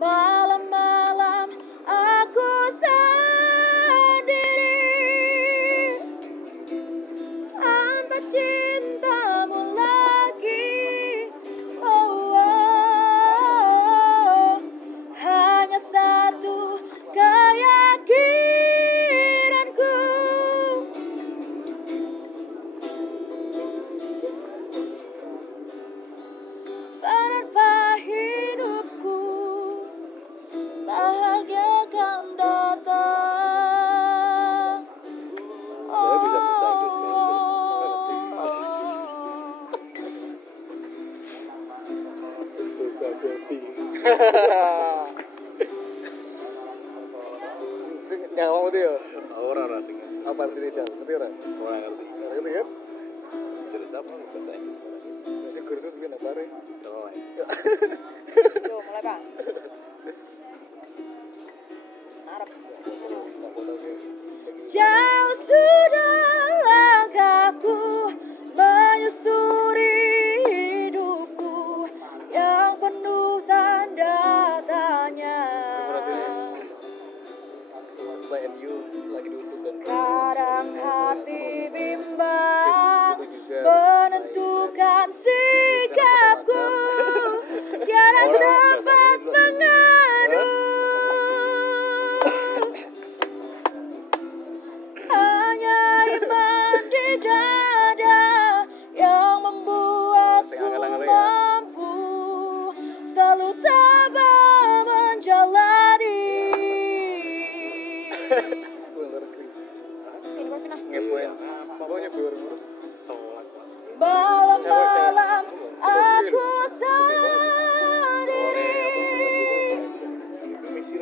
Malam-malam aku sendiri tanpa cintamu lagi. Oh, oh, hanya satu keyakinanku, tanpa hidupku bahagia akan datang. Saya bisa bahasa Inggris kan? Nggak mau tuh ya? Orang rasanya Apa artinya Jal? Ngerti ora? orang ngerti. Ngerti kan? Jelas apa nih bahasa Inggris? Ini kursus bikin apa nih? Oh, Tuh, mulai Bang. Arab. Jauh sudah langkahku menyusuri hidupku yang penuh tanda tanya. Supply MU lagi diuntungkan. Kadang hati bimbang menentukan sikapku, tiada tempat mengadu. Hanya iman di dada yang membuatku mampu selalu tabah menjalani. Gue ngerti. Vina. Ngepoin. Pokoknya gue Malam-malam aku sendiri Messi